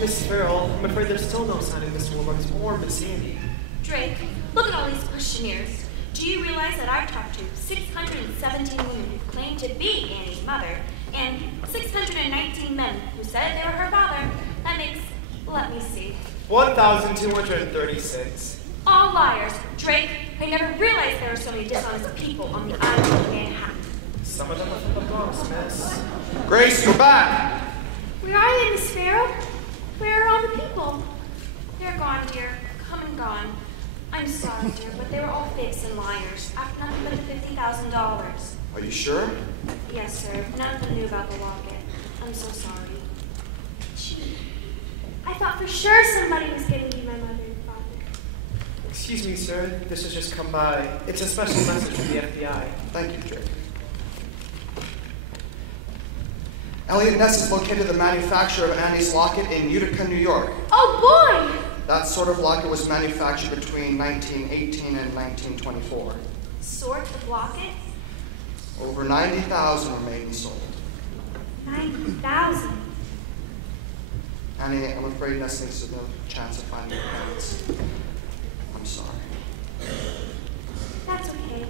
Miss Farrell, I'm afraid there's still no sign of Mr. Wilbur's or Miss Sandy. Drake, look at all these questionnaires. Do you realize that I've talked to 617 women who claim to be Annie's mother, and 619 men who said they were her father? That makes, let me see, 1,236. all liars. Drake, I never realized there were so many dishonest people on the island of Manhattan. Some of them are from the Bronx, miss. Grace, you're back! Where are they, Miss Farrell? Where are all the people? They're gone, dear. Come and gone. I'm sorry, dear, but they were all fakes and liars. After nothing but the $50,000. Are you sure? Yes, sir. None of them knew about the locket. I'm so sorry. Gee, I thought for sure somebody was going to be my mother and father. Excuse me, sir. This has just come by. It's a special message from the FBI. Thank you, Drake. Elliot Ness has located the manufacturer of Annie's locket in Utica, New York. Oh, boy! That sort of locket was manufactured between 1918 and 1924. Sort of locket? Over 90,000 were made and sold. 90,000. Annie, I'm afraid Ness thinks there's no chance of finding your parents. I'm sorry. That's okay.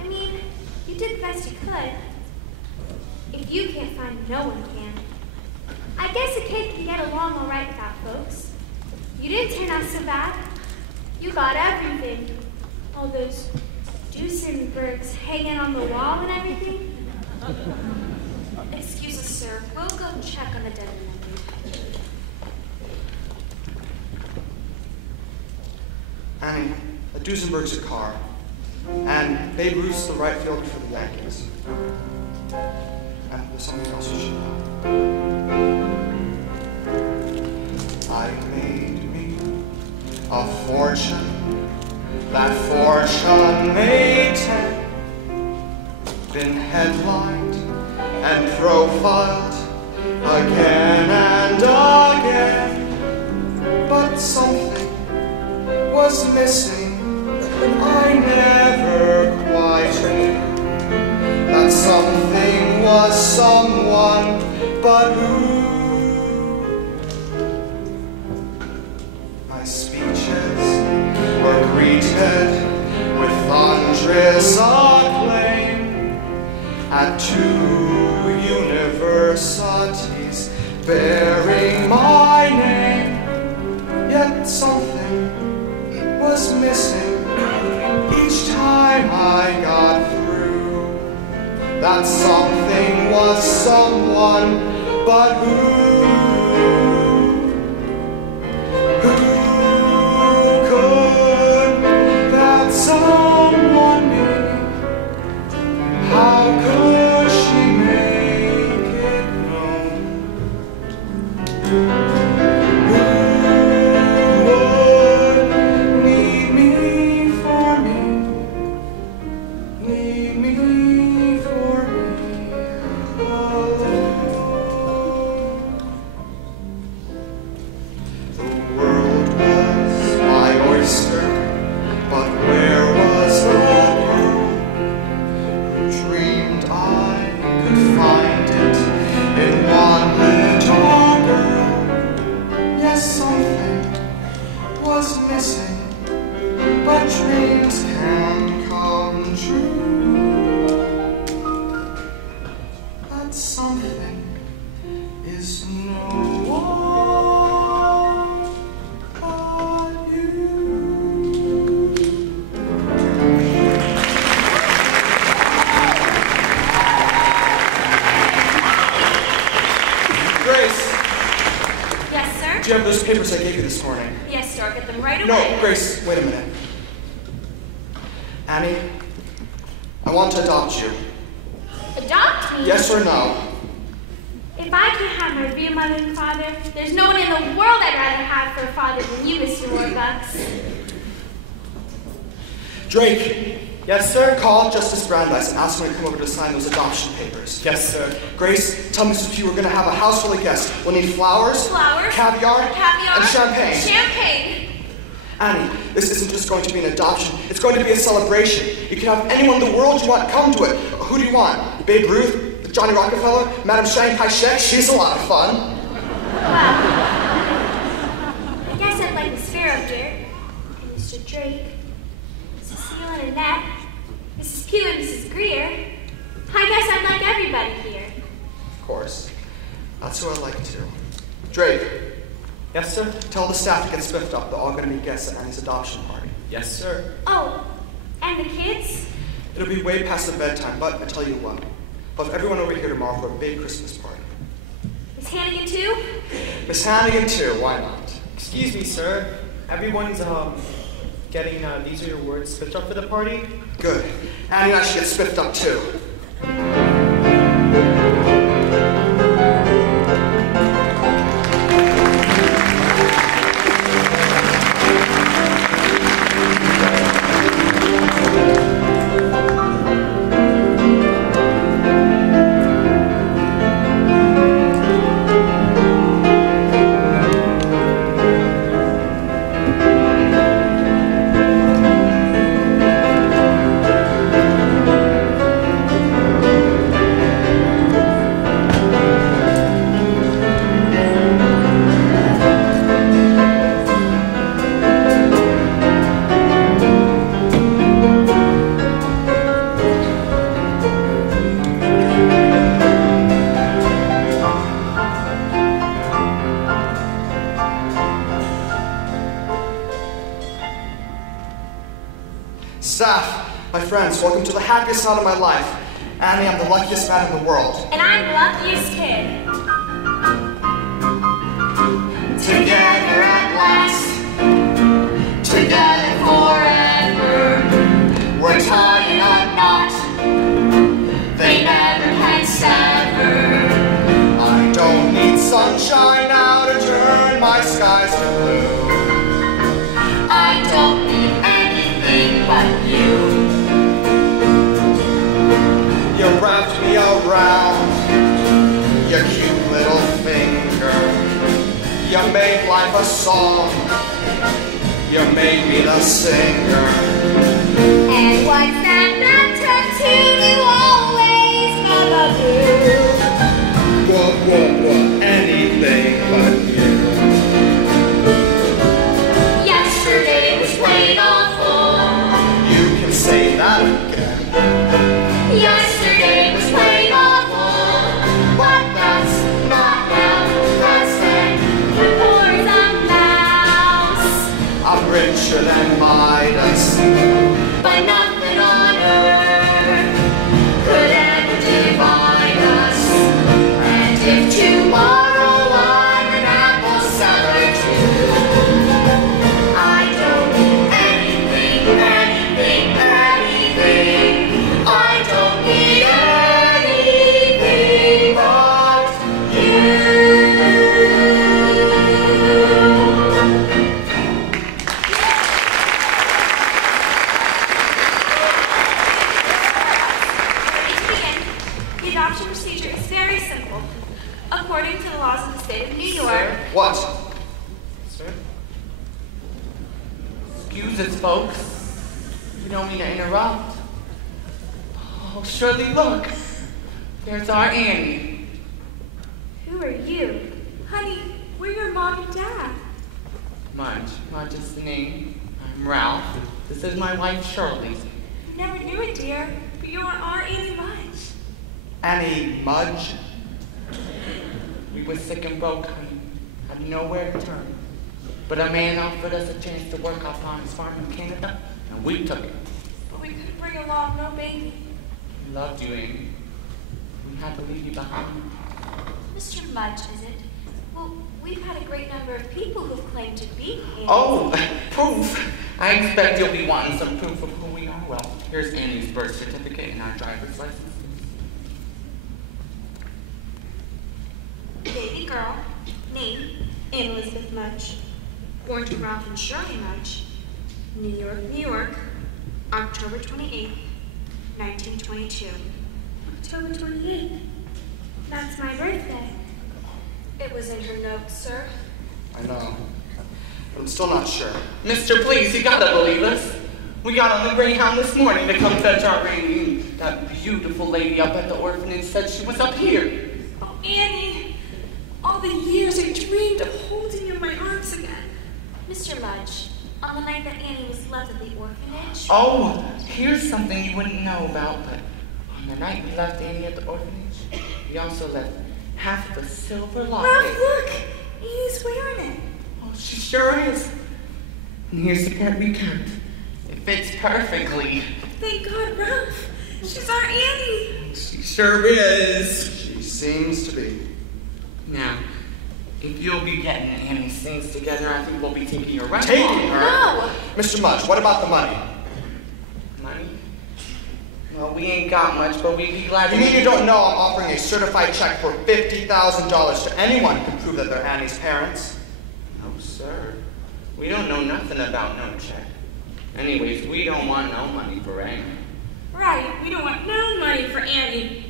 I mean, you did the best you could. If you can't find it, no one can. I guess a kid can get along all right without folks. You didn't turn out so bad. You got everything. All those Duesenbergs hanging on the wall and everything. Excuse us, sir. We'll go check on the dead man. Annie, a Duesenberg's a car, and Babe Ruth's the right fielder for the Yankees. And there's something else you should know. I made me a fortune. That fortune made 10. Been headlined and profiled again and again. But something was missing. I never quite knew that something was someone, but who? My speeches were greeted with thunderous acclaim at 2 universities bearing my name. Yet something was missing each time I got through. That something was someone, but who? Who could that someone be? How could she make it known? Who would need me for me? Need me for me alone. The world was my oyster, but where was the girl who dreamed I could find it in one little girl? Yes, something was missing, but dreams can come true. That something is no one but you. Grace, Yes, sir? do you have those papers I gave you this morning? Yes, sir. I'll get them right away. No, Grace, wait a minute. Annie, I want to adopt you. Adopt me? Yes or no? If I could have my real mother and father, there's no one in the world I'd rather have for a father than you, Mr. Warbucks. Drake, Yes, sir? call Justice Brandeis and ask him to come over to sign those adoption papers. Yes, sir. Grace, tell Mrs. Pugh we're going to have a house full of guests. We'll need flowers, Flowers, caviar, caviar, and champagne. Champagne. Annie, this isn't just going to be an adoption. It's going to be a celebration. You can have anyone in the world you want come to it. Who do you want? Babe Ruth? Johnny Rockefeller? Madame Shanghai Shek? She's a lot of fun. Well, Drake, Yes, sir? tell the staff to get spiffed up. They're all going to be guests at Annie's adoption party. Yes, sir. Oh, and the kids? It'll be way past their bedtime, but I tell you what. I'll have everyone over here tomorrow for a big Christmas party. Miss Hannigan too? Miss Hannigan too, why not? Excuse me, sir. Everyone's, getting, these are your words, spiffed up for the party? Good. Annie and I should get spiffed up too. Staff, my friends, welcome to the happiest night of my life. Annie, I'm the luckiest man in the world. And I'm the luckiest kid. Together at last, together forever, we're tying a knot they never can sever. I don't need sunshine now to turn my skies to blue. I don't need anything but you. You wrapped me around your cute little finger. You made life a song. You made me the singer. And what's that tattoo you always gonna do? What, anything but you. Yesterday was plain awful. You can say that again. Yesterday was plain awful. But that's not how that's then. The poor's a mouse. I'm richer than Midas. But nothing on earth could ever divide us. And if tomorrow I'm an apple seller too, I don't need anything, anything, anything. I don't need anything but you. The adoption procedure is very simple. According to the laws of the state of New York, What? Sir? Excuse us, folks. We don't mean to interrupt. Oh, surely look. There's our Annie. who are you? Honey, we're your mom and dad. Mudge is the name. I'm Ralph. This is my wife, Shirley. Never knew it, dear, but you're our Annie Mudge. Annie Mudge? We were sick and broke, honey. Had nowhere to turn. But a man offered us a chance to work off on his farm in Canada, and we took it. But we couldn't bring along no baby. We loved you, Amy. We had to leave you behind. Mr. Mudge, is it? Well, we've had a great number of people who've claimed to be Annie. Oh, proof. I expect you'll be wanting some proof of who we are. Well, here's Annie's birth certificate and our driver's license. Baby girl, name, Anne Elizabeth Mudge. Born to Ralph and Shirley Mudge. New York, New York, October 28th, 1922. October 28th? That's my birthday. It was in her notes, sir. I know. But I'm still not sure. Mister, please, you gotta believe us. We got on the Greyhound this morning to come fetch our Amy. That beautiful lady up at the orphanage said she was up here. Oh, Annie, all the years I dreamed of holding you in my arms again. Mr. Mudge, on the night that Annie was left at the orphanage... Oh, here's something you wouldn't know about, but on the night we left Annie at the orphanage, we also left half of a silver locket. Ralph, look! Sure is. And here's the part we kept. It fits perfectly. Thank God, Ralph. She's our Annie. She sure is. She seems to be. Now, if you'll be getting Annie's things together, I think we'll be taking her right Taking along. her? No. Mr. Mudge, what about the money? Money? Well, we ain't got much, but we'd be glad to... You mean you don't know I'm offering a certified check for $50,000 to anyone who can prove that they're Annie's parents? No, sir. We don't know nothing about no check. Anyways, we don't want no money for Annie. Right, we don't want no money for Annie.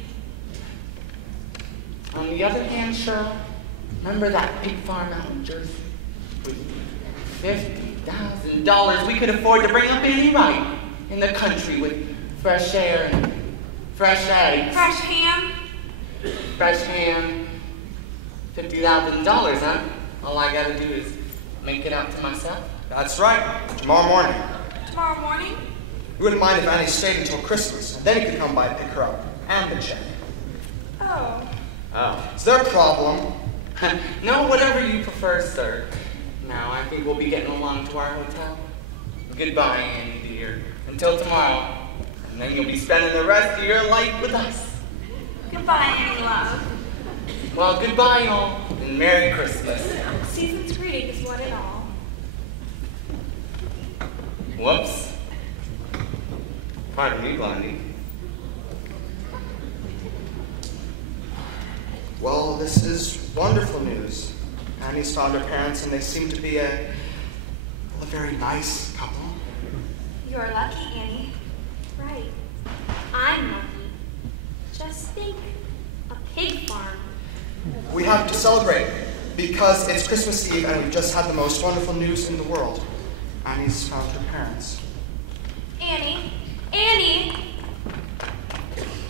On the other hand, Cheryl, remember that pig farm out in Jersey? With $50,000, we could afford to bring up Annie right in the country with fresh air and fresh eggs. Fresh ham. Fresh ham. $50,000, huh? All I gotta do is make it out to myself. That's right. Tomorrow morning. Tomorrow morning? You wouldn't mind if Annie stayed until Christmas, and then you could come by and pick her up. And the check. Oh. Oh. Is there a problem? No, whatever you prefer, sir. Now, I think we'll be getting along to our hotel. Goodbye, Annie, dear. Until tomorrow. And then you'll be spending the rest of your life with us. Goodbye, Annie love. Well, goodbye, all, and Merry Christmas. Season's greeting is one and all. Whoops. Pardon me, Blondie. Well, this is wonderful news. Annie's found her parents, and they seem to be a very nice couple. You're lucky, Annie. Right. I'm lucky. Just think, a pig farm. We have to celebrate because it's Christmas Eve, and we've just had the most wonderful news in the world. Annie's found her parents. Annie? Annie!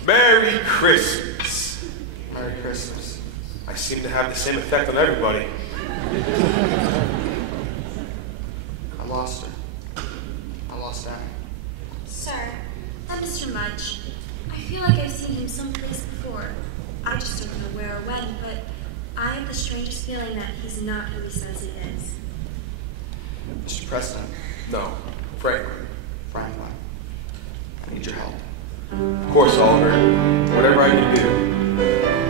Merry Christmas. Merry Christmas. I seem to have the same effect on everybody. I lost her. I lost Annie. Sir, I'm Mr. Mudge. I feel like I've seen him someplace before. I just don't know where or when, but I have the strangest feeling that he's not who he says he is. Mr. President, No, Franklin. Franklin, I need your help. Of course, Oliver. Whatever I can do.